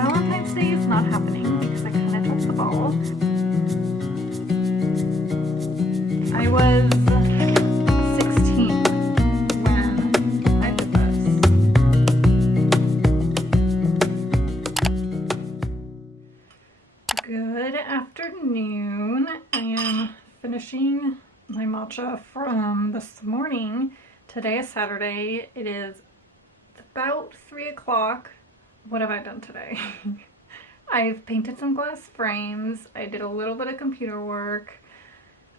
Valentine's Day is not happening because I kind of dropped the ball. I was 16 when I did this. Good afternoon. I am finishing my matcha from this morning. Today is Saturday. It is about 3 o'clock. What have I done today? I've painted some glass frames. I did a little bit of computer work.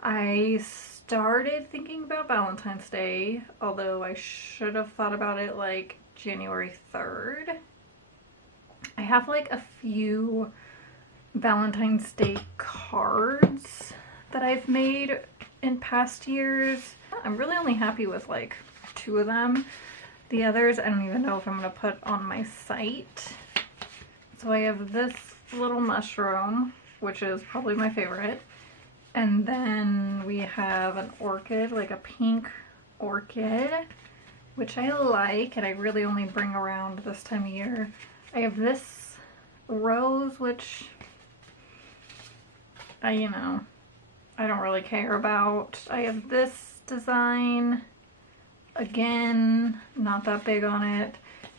I started thinking about Valentine's Day, although I should have thought about it like January 3rd. I have like a few Valentine's Day cards that I've made in past years. I'm really only happy with like 2 of them. The others, I don't even know if I'm going to put on my site. So I have this little mushroom, which is probably my favorite. And then we have an orchid, like a pink orchid, which I like and I really only bring around this time of year. I have this rose, which I don't really care about. I have this design. Again, not that big on it.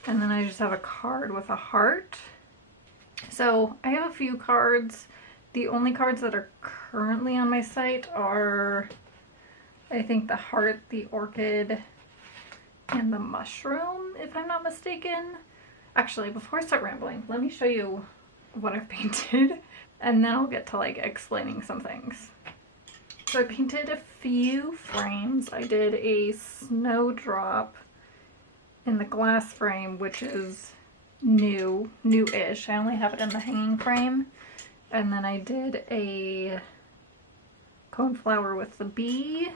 And then I just have a card with a heart. So I have a few cards. The only cards that are currently on my site are, I think, the heart, the orchid, and the mushroom, if I'm not mistaken. Actually, before I start rambling, let me show you what I've painted, and then I'll get to like explaining some things. So I painted a few frames. I did a snowdrop in the glass frame, which is new-ish. I only have it in the hanging frame. And then I did a coneflower with the bee.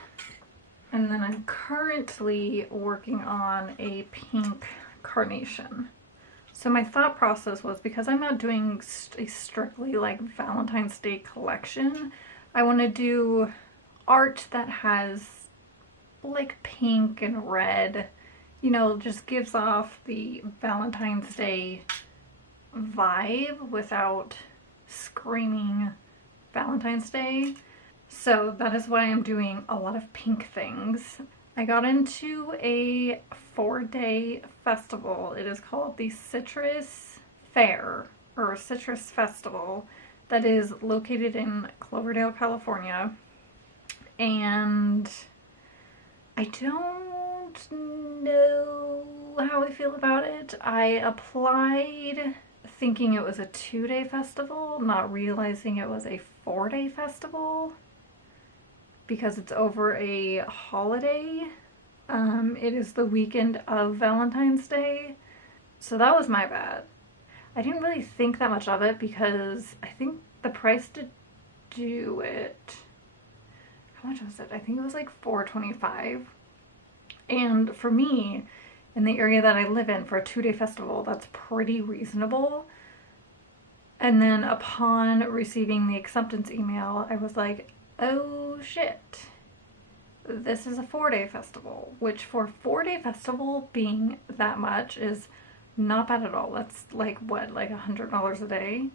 And then I'm currently working on a pink carnation. So my thought process was, because I'm not doing a strictly like Valentine's Day collection, I want to do art that has like pink and red, just gives off the Valentine's Day vibe without screaming Valentine's Day. So that is why I'm doing a lot of pink things. I got into a 4-day festival. It is called the Citrus Fair, or Citrus Festival, that is located in Cloverdale, California. And I don't know how I feel about it. I applied thinking it was a 2-day festival, not realizing it was a 4-day festival because it's over a holiday. It is the weekend of Valentine's Day. So that was my bad. I didn't really think that much of it because I think the price to do it, how much was it? I think it was like $4.25. And for me, in the area that I live in, for a 2-day festival, that's pretty reasonable. And then upon receiving the acceptance email, I was like, oh shit, this is a 4-day festival, which for a 4-day festival being that much is not bad at all. That's like what, like $100 a day?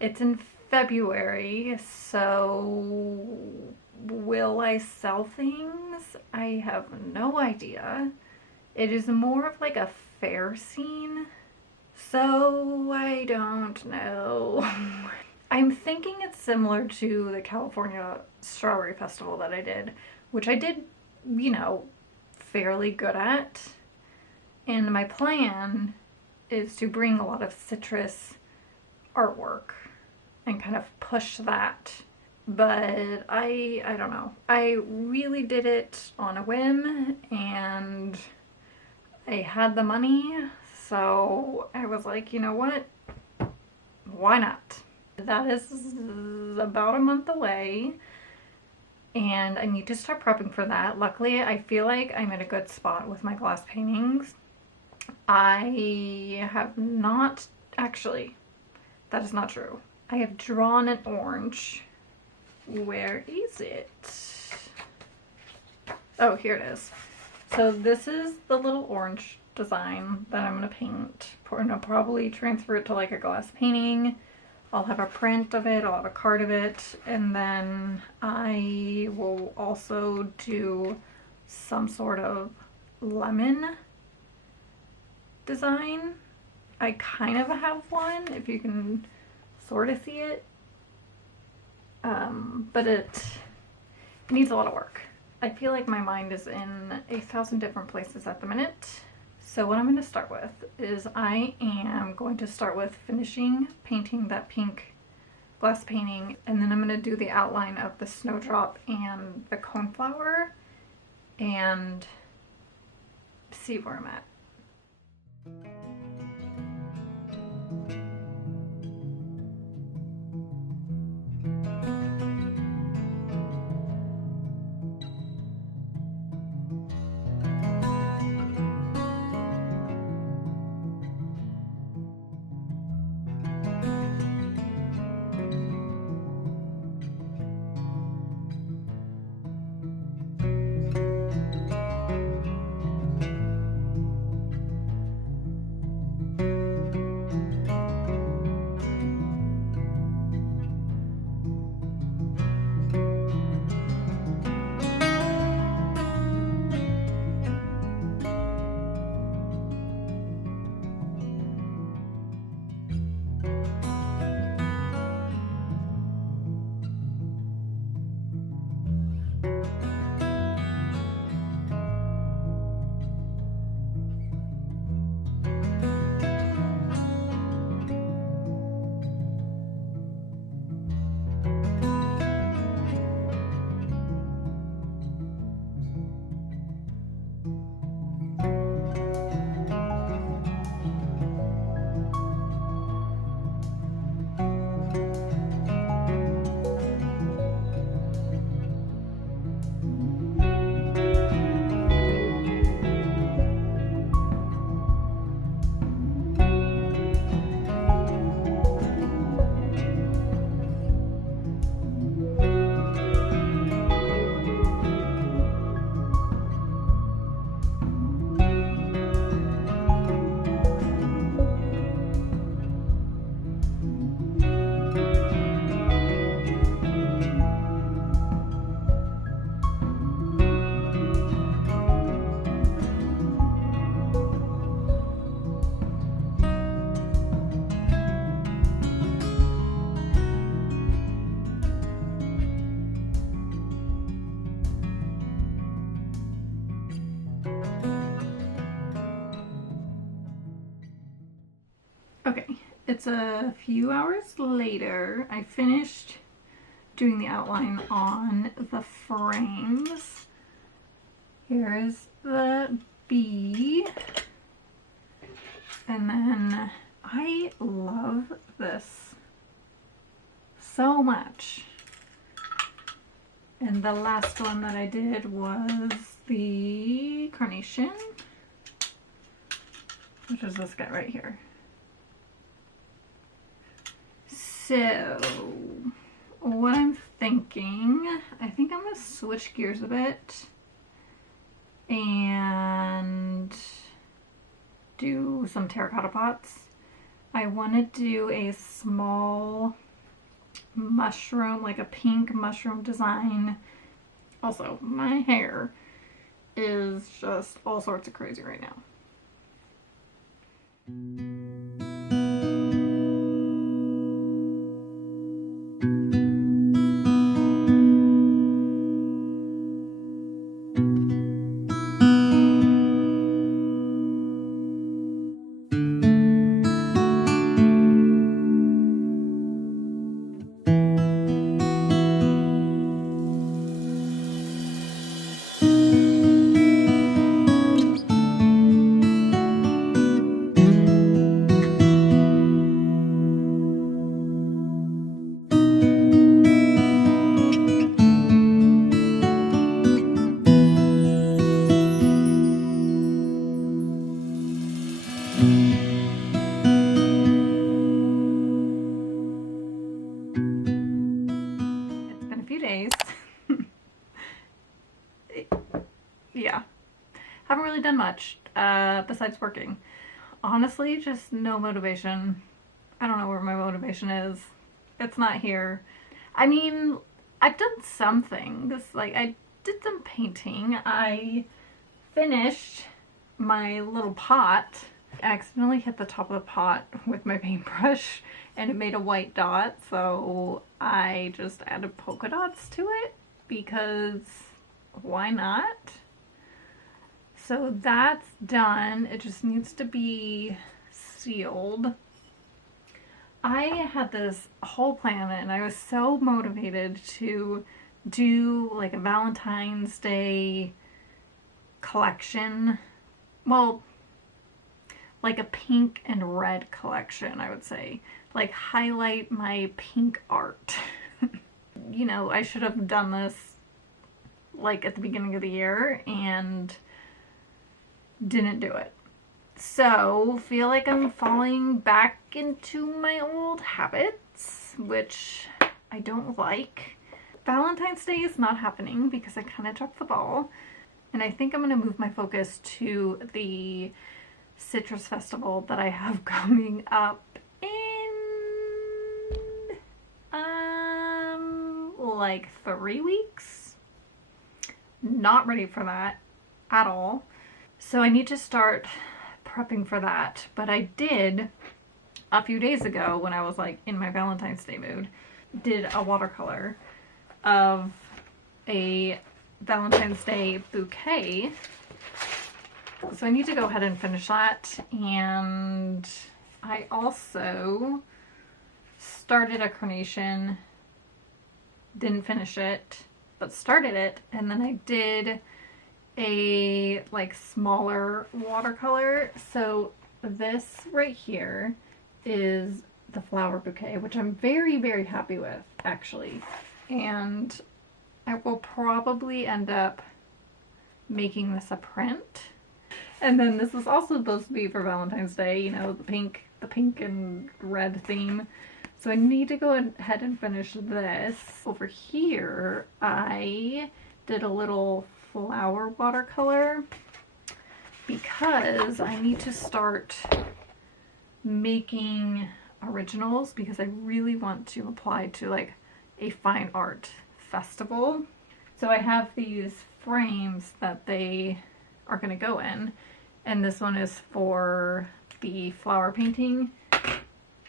It's in February, so will I sell things? I have no idea. It is more of like a fair scene, so I don't know. I'm thinking it's similar to the California Strawberry Festival that I did, which I did, fairly good at. And my plan is to bring a lot of citrus artwork and kind of push that. But I don't know. I really did it on a whim, and I had the money, so I was like, you know what? Why not? That is about a month away, and I need to start prepping for that. Luckily, I feel like I'm in a good spot with my glass paintings. I have not, actually, that is not true. I have drawn an orange. Where is it? Oh, here it is. So this is the little orange design that I'm going to paint. And I'll probably transfer it to like a glass painting. I'll have a print of it, I'll have a card of it, and then I will also do some sort of lemon design. I kind of have one, if you can sort of see it, but it needs a lot of work. I feel like my mind is in 1,000 different places at the minute. So what I'm going to start with is I am going to start with finishing painting that pink glass painting, and then I'm going to do the outline of the snowdrop and the coneflower and see where I'm at. Okay, it's a few hours later. I finished doing the outline on the frames. Here's the bee. And then I love this so much. And the last one that I did was the carnation, which is this guy right here. So, what I'm thinking, I think I'm going to switch gears a bit and do some terracotta pots. I want to do a small mushroom, like a pink mushroom design. Also, my hair is just all sorts of crazy right now. done much besides working. Honestly, just no motivation. I don't know where my motivation is. It's not here. I mean, I've done some things. Like, I did some painting. I finished my little pot. I accidentally hit the top of the pot with my paintbrush and it made a white dot, so I just added polka dots to it because why not? So that's done. It just needs to be sealed. I had this whole plan and I was so motivated to do like a Valentine's Day collection. Well, like a pink and red collection, I would say. Like highlight my pink art. You know, I should have done this like at the beginning of the year and didn't do it. So, feel like I'm falling back into my old habits, which I don't like. Valentine's Day is not happening because I kind of dropped the ball. And I think I'm going to move my focus to the Citrus Festival that I have coming up in like 3 weeks. Not ready for that at all. So I need to start prepping for that. But I did a few days ago when I was like in my Valentine's Day mood, did a watercolor of a Valentine's Day bouquet. So I need to go ahead and finish that. And I also started a carnation, didn't finish it, but started it. And then I did a like smaller watercolor. So this right here is the flower bouquet, which I'm very, very happy with actually. And I will probably end up making this a print. And then this is also supposed to be for Valentine's Day, you know, the pink and red theme. So I need to go ahead and finish this. Over here, I did a little flower watercolor because I need to start making originals because I really want to apply to like a fine art festival. So I have these frames that they are going to go in, and this one is for the flower painting,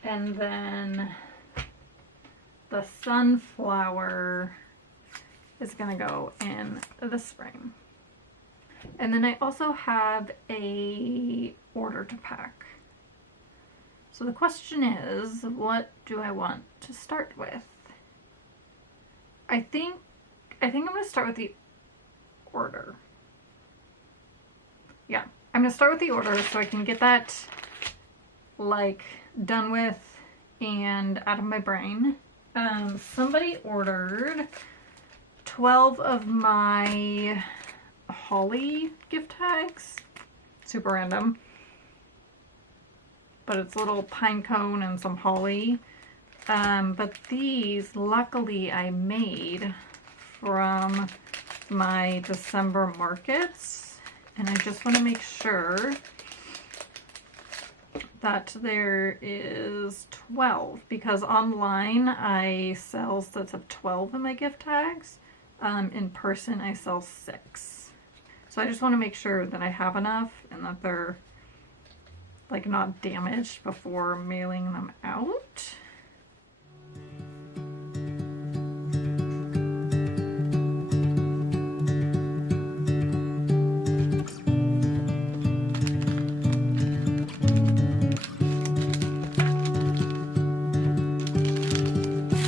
and then the sunflower is going to go in this frame. And then I also have a order to pack. So the question is, what do I want to start with? I think I'm going to start with the order. Yeah, I'm going to start with the order so I can get that like done with and out of my brain. Somebody ordered 12 of my holly gift tags. Super random. But it's a little pine cone and some holly. But these, luckily, I made from my December markets. And I just want to make sure that there is 12. Because online, I sell sets of 12 in my gift tags. In person, I sell 6. So I just want to make sure that I have enough and that they're like not damaged before mailing them out.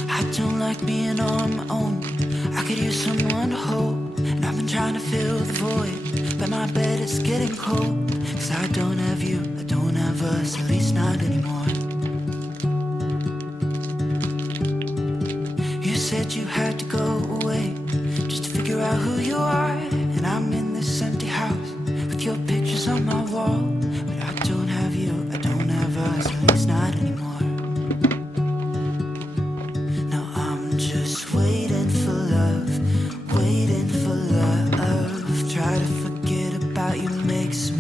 I don't like being on my own. I could use someone to hold, and I've been trying to fill the void, but my bed is getting cold. 'Cause I don't have you, I don't have us, at least not anymore. You said you had to go away just to figure out who you are, and I'm in this empty house with your pictures on my wall. But I don't have you, I don't have us, at least not anymore. Now I'm just waiting for love, waiting for love. Try to forget about you makes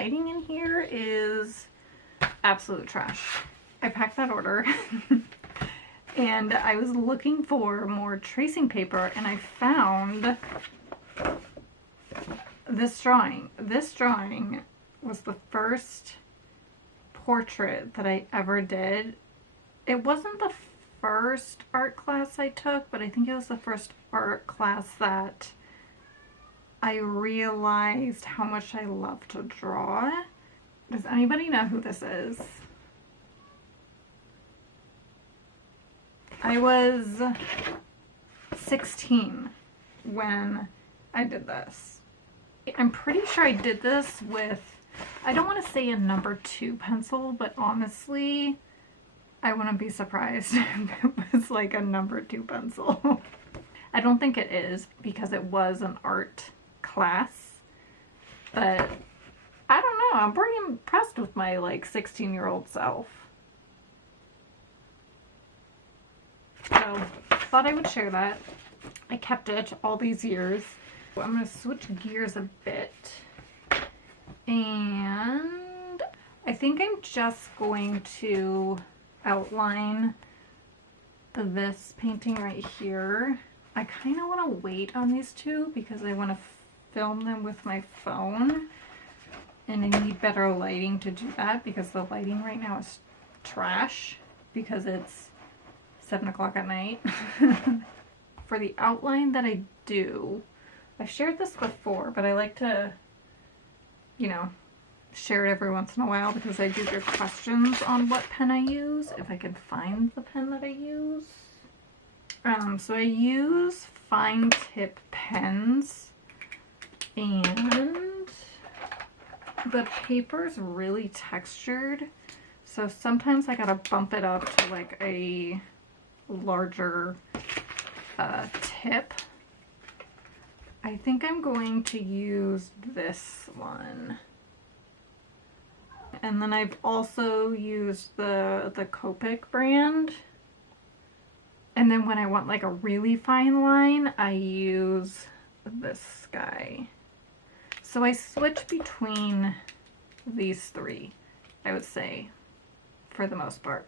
lighting in here is absolute trash. I packed that order and I was looking for more tracing paper and I found this drawing. This drawing was the first portrait that I ever did. It wasn't the first art class I took, but I think it was the first art class that I realized how much I love to draw. Does anybody know who this is? I was 16 when I did this. I'm pretty sure I did this with, I don't want to say a number 2 pencil, but honestly, I wouldn't be surprised if it was like a number 2 pencil. I don't think it is because it was an art class, but I don't know. I'm pretty impressed with my like 16-year-old self. So, thought I would share that. I kept it all these years. I'm going to switch gears a bit. And I think I'm just going to outline this painting right here. I kind of want to wait on these two because I want to film them with my phone. And I need better lighting to do that because the lighting right now is trash because it's 7 o'clock at night. For the outline that I do, I've shared this before, but I like to, you know, share it every once in a while because I do get questions on what pen I use, if I can find the pen that I use. So I use fine tip pens and the paper's really textured, so sometimes I gotta bump it up to like a larger tip. I think I'm going to use this one. And then I've also used the Copic brand. And then when I want like a really fine line, I use this guy. So I switch between these three, I would say, for the most part.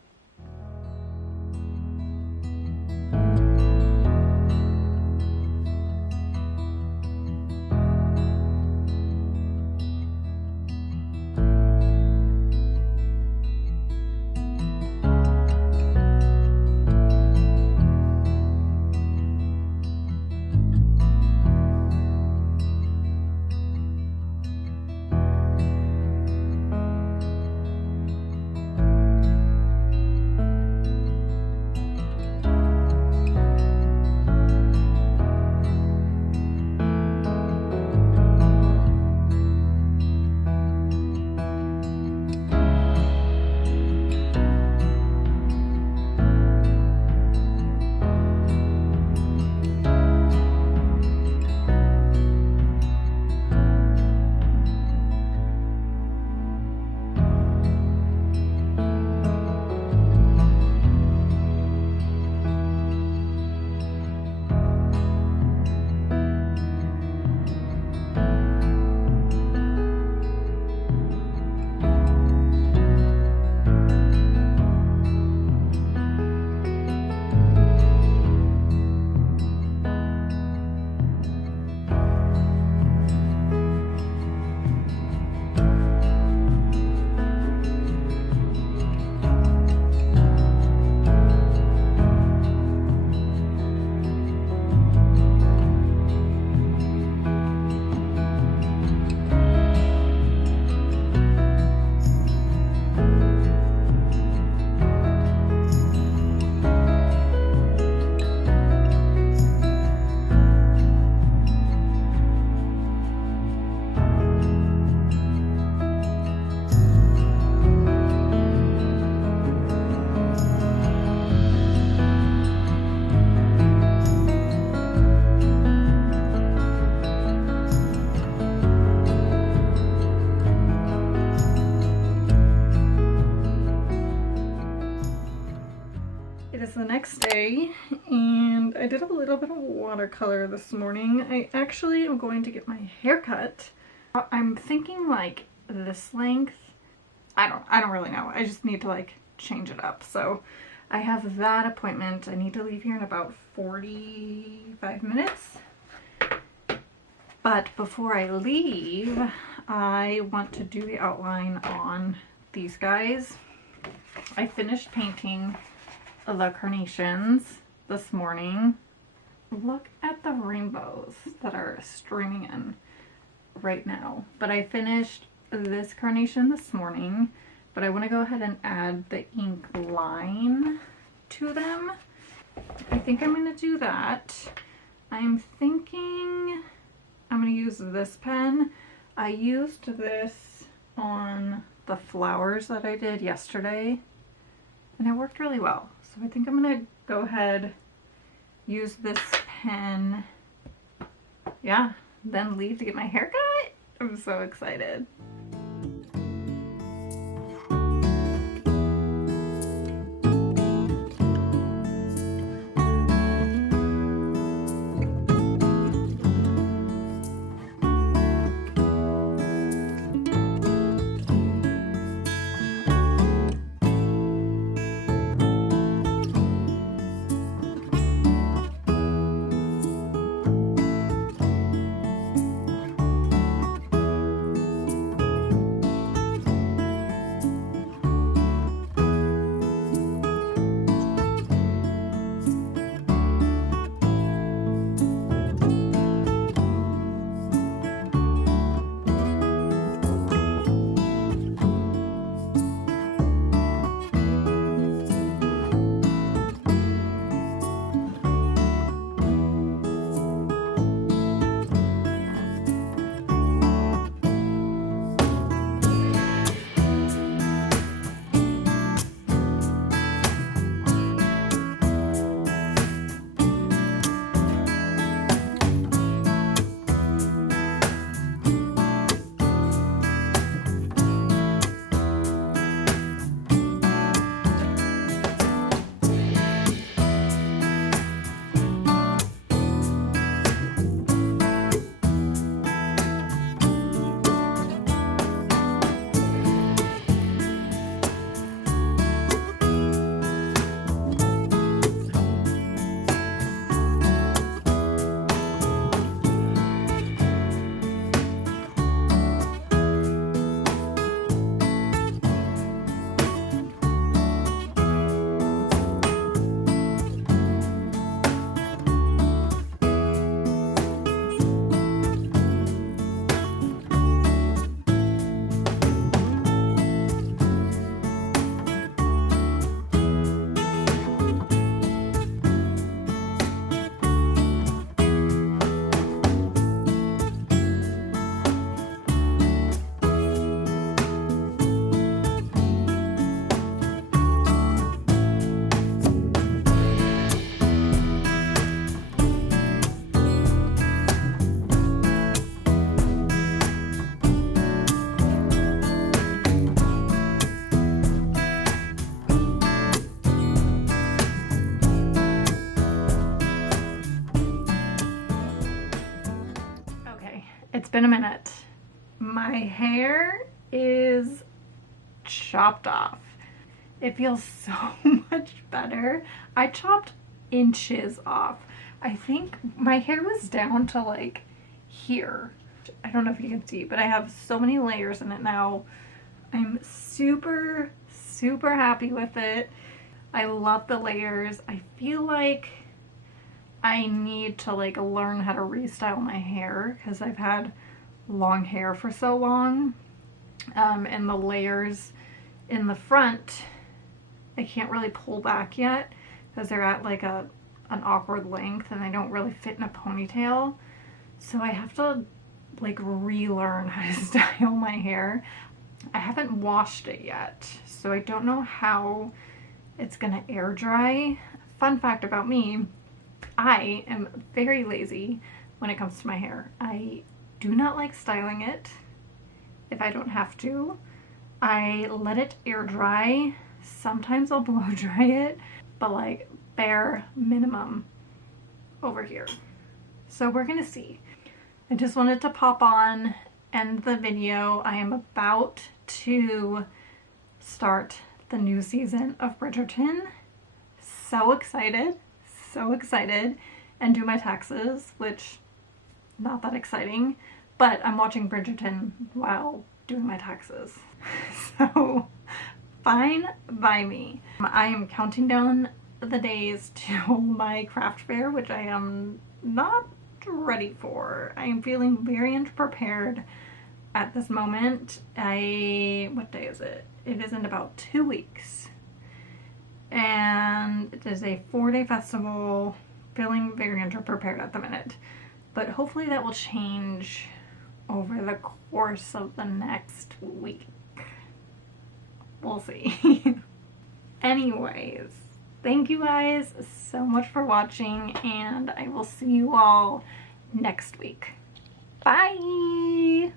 The next day and I did a little bit of watercolor this morning. I actually am going to get my hair cut. I'm thinking like this length. I don't really know. I just need to like change it up. So I have that appointment. I need to leave here in about 45 minutes. But before I leave, I want to do the outline on these guys. I finished painting the carnations this morning. Look at the rainbows that are streaming in right now. But I finished this carnation this morning, but I want to go ahead and add the ink line to them. I think I'm going to do that. I'm thinking I'm going to use this pen. I used this on the flowers that I did yesterday, and it worked really well. So I think I'm going to go ahead, use this pen, yeah, then leave to get my hair cut. I'm so excited. It's been a minute. My hair is chopped off. It feels so much better. I chopped inches off. I think my hair was down to like here. I don't know if you can see, but I have so many layers in it now. I'm super, super happy with it. I love the layers. I feel like I need to like learn how to restyle my hair because I've had long hair for so long. And the layers in the front, I can't really pull back yet because they're at like an awkward length and they don't really fit in a ponytail. So I have to like relearn how to style my hair. I haven't washed it yet, so I don't know how it's gonna air dry. Fun fact about me, I am very lazy when it comes to my hair. I do not like styling it if I don't have to. I let it air dry. Sometimes I'll blow dry it, but like bare minimum over here. So we're gonna see. I just wanted to pop on end the video. I am about to start the new season of Bridgerton. So excited, and do my taxes, which not that exciting, but I'm watching Bridgerton while doing my taxes. So fine by me. I am counting down the days to my craft fair, which I am not ready for. I am feeling very unprepared at this moment. What day is it? It is in about 2 weeks. And it is a 4-day festival. Feeling very underprepared at the minute. But hopefully that will change over the course of the next week. We'll see. Anyways, thank you guys so much for watching, and I will see you all next week. Bye!